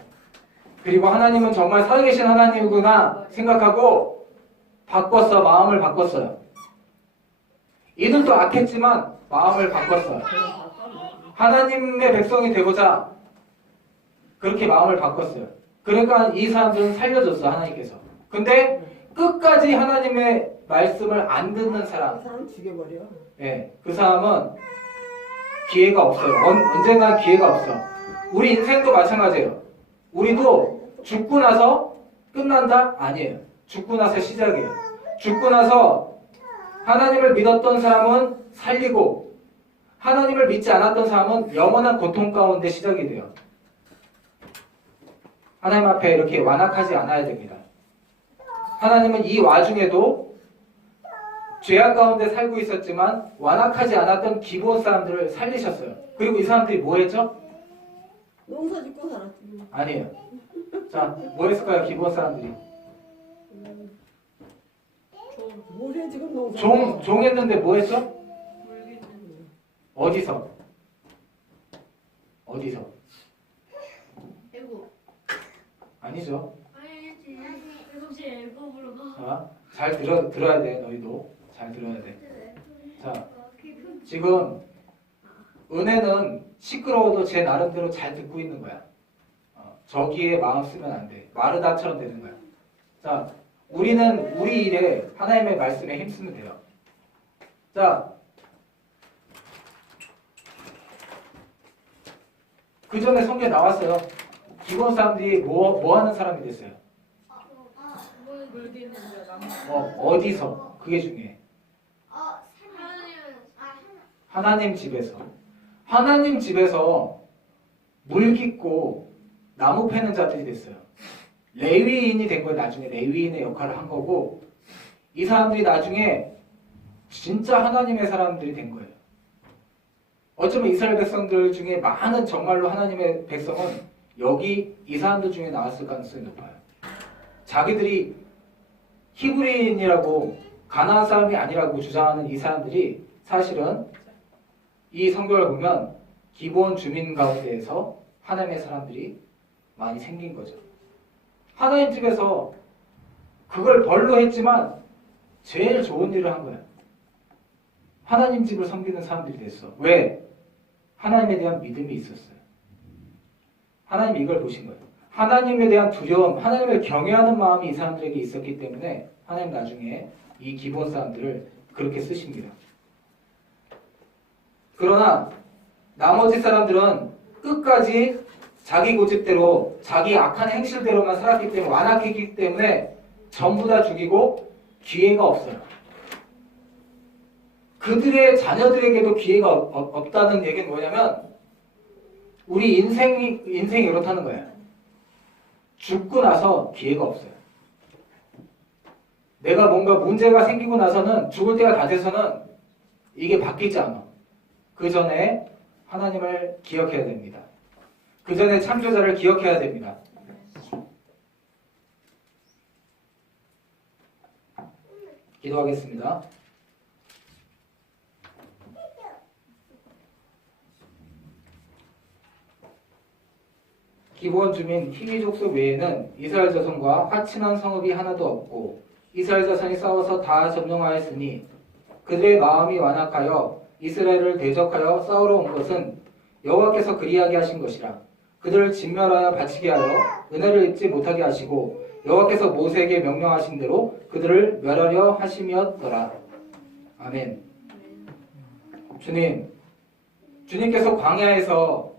그리고 하나님은 정말 살아계신 하나님이구나 생각하고 바꿨어. 마음을 바꿨어요. 이들도 악했지만 마음을 바꿨어요. 하나님의 백성이 되고자 그렇게 마음을 바꿨어요. 그러니까 이 사람들은 살려줬어, 하나님께서. 근데 끝까지 하나님의 말씀을 안 듣는 사람, 사람 죽여버려. 예, 그 사람은 기회가 없어요. 언젠간 기회가 없어. 우리 인생도 마찬가지예요. 우리도 죽고 나서 끝난다? 아니에요. 죽고 나서 시작이에요. 죽고 나서 하나님을 믿었던 사람은 살리고 하나님을 믿지 않았던 사람은 영원한 고통 가운데 시작이 돼요. 하나님 앞에 이렇게 완악하지 않아야 됩니다. 하나님은 이 와중에도 죄악 가운데 살고 있었지만 완악하지 않았던 기브온 사람들을 살리셨어요. 그리고 이 사람들이 뭐 했죠? 농사 짓고 살았지. 아니에요. 자, 뭐 했을까요? 기브온 사람들이. 뭐래 지금 농사? 종 했는데 뭐 했죠? 물기는 어디서? 애국. 아니죠. 아니지. 7시에 애국으로 가. 자, 잘 들어야 돼. 너희도 잘 들어야 돼. 자, 지금 은혜는 시끄러워도 제 나름대로 잘 듣고 있는 거야. 저기에 마음 쓰면 안 돼. 마르다처럼 되는 거야. 자, 우리는 우리 일에 하나님의 말씀에 힘쓰면 돼요. 자, 그 전에 성경에 나왔어요. 기본 사람들이 뭐 하는 사람이 됐어요? 물기는 자가. 어디서? 그게 중요해. 하나님 집에서. 하나님 집에서 물 깃고 나무 패는 자들이 됐어요. 레위인이 된 거예요. 나중에 레위인의 역할을 한 거고 이 사람들이 나중에 진짜 하나님의 사람들이 된 거예요. 어쩌면 이스라엘 백성들 중에 많은 정말로 하나님의 백성은 여기 이 사람들 중에 나왔을 가능성이 높아요. 자기들이 히브리인이라고 가나안 사람이 아니라고 주장하는 이 사람들이 사실은 이 성경을 보면 기본 주민 가운데에서 하나님의 사람들이 많이 생긴 거죠. 하나님 집에서 그걸 벌로 했지만 제일 좋은 일을 한 거야. 하나님 집을 섬기는 사람들이 됐어. 왜? 하나님에 대한 믿음이 있었어요. 하나님이 이걸 보신 거예요. 하나님에 대한 두려움, 하나님을 경외하는 마음이 이 사람들에게 있었기 때문에 하나님 나중에 이 기본 사람들을 그렇게 쓰십니다. 그러나 나머지 사람들은 끝까지 자기 고집대로 자기 악한 행실대로만 살았기 때문에 완악했기 때문에 전부 다 죽이고 기회가 없어요. 그들의 자녀들에게도 기회가 없다는 얘기는 뭐냐면 우리 인생이 이렇다는 거예요. 죽고 나서 기회가 없어요. 내가 뭔가 문제가 생기고 나서는 죽을 때가 다 돼서는 이게 바뀌지 않아. 그 전에 하나님을 기억해야 됩니다. 그 전에 창조자를 기억해야 됩니다. 기도하겠습니다. 기본 주민 히위 족속 외에는 이스라엘 자손과 화친한 성읍이 하나도 없고 이스라엘 자손이 싸워서 다 점령하였으니 그들의 마음이 완악하여 이스라엘을 대적하여 싸우러 온 것은 여호와께서 그리하게 하신 것이라. 그들을 진멸하여 바치게 하여 은혜를 입지 못하게 하시고 여호와께서 모세에게 명령하신 대로 그들을 멸하려 하심이었더라. 아멘. 주님께서 광야에서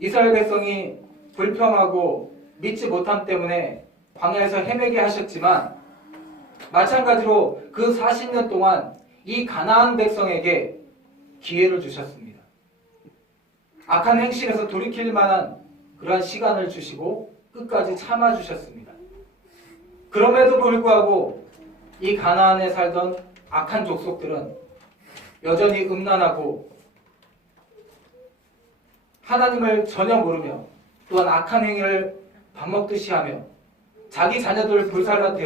이스라엘 백성이 불평하고 믿지 못함 때문에 광야에서 헤매게 하셨지만 마찬가지로 그 40년 동안 이 가나안 백성에게 기회를 주셨습니다. 악한 행실에서 돌이킬 만한 그러한 시간을 주시고 끝까지 참아주셨습니다. 그럼에도 불구하고 이 가나안에 살던 악한 족속들은 여전히 음란하고 하나님을 전혀 모르며 또한 악한 행위를 밥 먹듯이 하며 자기 자녀들을 불살라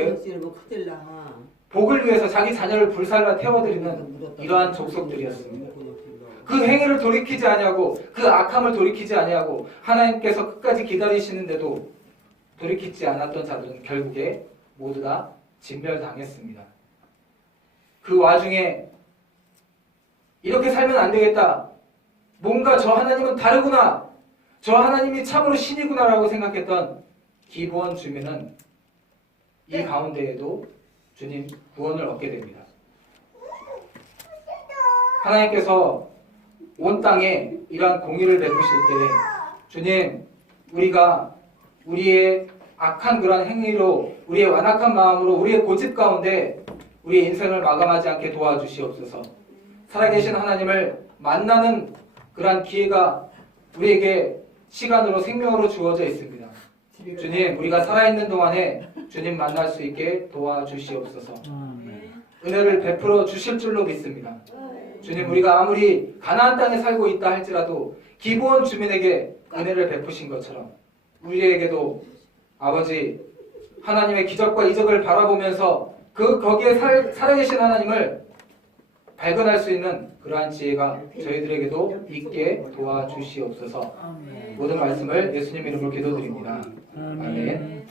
복을 위해서 자기 자녀를 불살라 태워드리는 이러한 족속들이었습니다. 그 행위를 돌이키지 아니하고 그 악함을 돌이키지 아니하고 하나님께서 끝까지 기다리시는데도 돌이키지 않았던 자들은 결국에 모두 다 진멸당했습니다. 그 와중에 이렇게 살면 안 되겠다. 뭔가 저 하나님은 다르구나. 저 하나님이 참으로 신이구나라고 생각했던 기브온 주민은 이 가운데에도 주님 구원을 얻게 됩니다. 하나님께서 온 땅에 이러한 공의를 베푸실 때 주님, 우리가 우리의 악한 그러한 행위로, 우리의 완악한 마음으로, 우리의 고집 가운데 우리의 인생을 마감하지 않게 도와주시옵소서. 살아계신 하나님을 만나는 그러한 기회가 우리에게 시간으로 생명으로 주어져 있습니다. 주님, 우리가 살아있는 동안에 주님 만날 수 있게 도와주시옵소서. 은혜를 베풀어 주실 줄로 믿습니다. 주님, 우리가 아무리 가나안 땅에 살고 있다 할지라도 기브온 주민에게 은혜를 베푸신 것처럼 우리에게도 아버지 하나님의 기적과 이적을 바라보면서 거기에 살아계신 하나님을 발견할 수 있는 그러한 지혜가 저희들에게도 있게 도와주시옵소서. 모든 말씀을 예수님 이름으로 기도드립니다. 아멘.